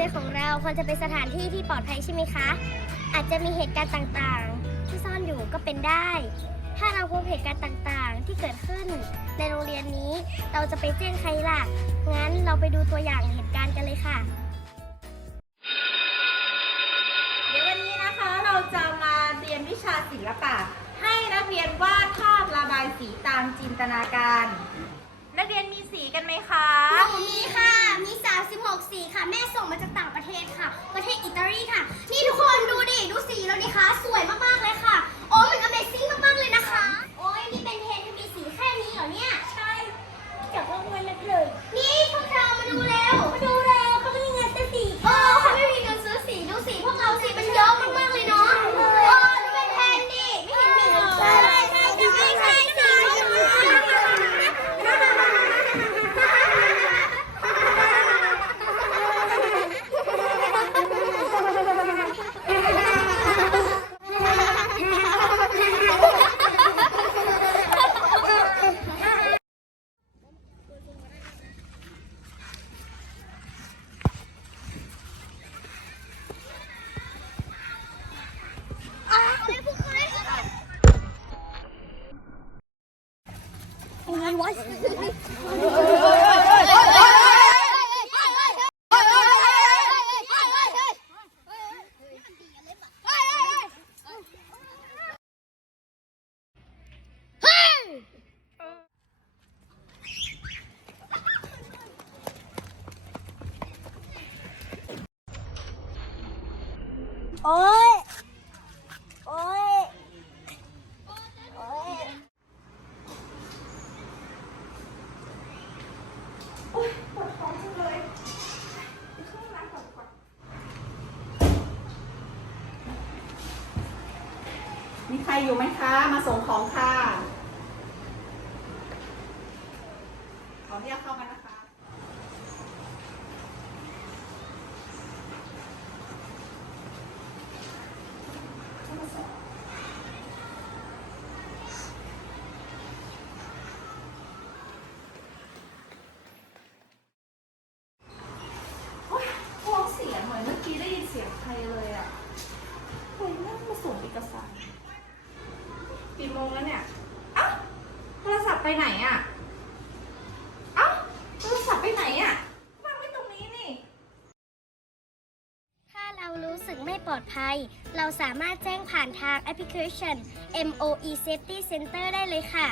รียนของเราควรจะเป็นสถานที่ที่ปลอดภัยใช่ไหมคะ อาจจะมีเหตุการณ์ต่างๆ ที่ซ่อนอยู่ก็เป็นได้ ถ้าเราพบเหตุการณ์ต่างๆ ที่เกิดขึ้นในโรงเรียนนี้ เราจะไปแจ้งใครล่ะ งั้นเราไปดูตัวอย่างเหตุการณ์กันเลยค่ะ เดี๋ยววันนี้นะคะเราจะมาเรียนวิชาศิลปะ ให้นักเรียนวาดภาพระบายสีตามจินตนาการ นักเรียนมีสีกันไหมคะหนูมีค่ะมี 36สีค่ะ แม่ส่งมาจากต่างประเทศค่ะ ประเทศอิตาลีค่ะ นี่ทุกคนดูดิ ดูสีแล้วดิคะ สวยมากๆเลยค่ะ โอ้มัน Amazing มากๆเลยนะคะ โอ้ยนี่เป็นเทนที่มีสีแค่นี้เหรอเนี่ย ใช่จากว่ามันนักเลย นี่พวกเรามาดูแล้ว มาดูแล้วเขาไม่มีเงินซื้อสีเออเขาไม่มีเงินซื้อสี ดูสีพวกเราสีมันเยอะมากๆเลยเนาะเออนี่เป็นแทนดิ ไม่เห็นมีใช่ใช่ใช่ใช่ใช่ โอ๊ย โอ๊ย โอ๊ย มีใครอยู่ไหมคะ มาส่งของค่ะ ขอเรียกเข้ามานะคะ โอ๊ยพวกเสียงเหมือนเมื่อกี้ได้ยินเสียงใค รเลยอะใครนั่งมาส่งเอกสารกี่โมงแล้วเนี่ยเอ้าโทรศัพท์ไปไหนอะเอ้าโทรศัพท์ไปไหนอะวางไว้ตรงนี้นี่ ถ้าเรารู้สึกไม่ปลอดภัย เราสามารถแจ้งผ่านทางแอปพลิเคชัน MOE Safety Center ได้เลยค่ะ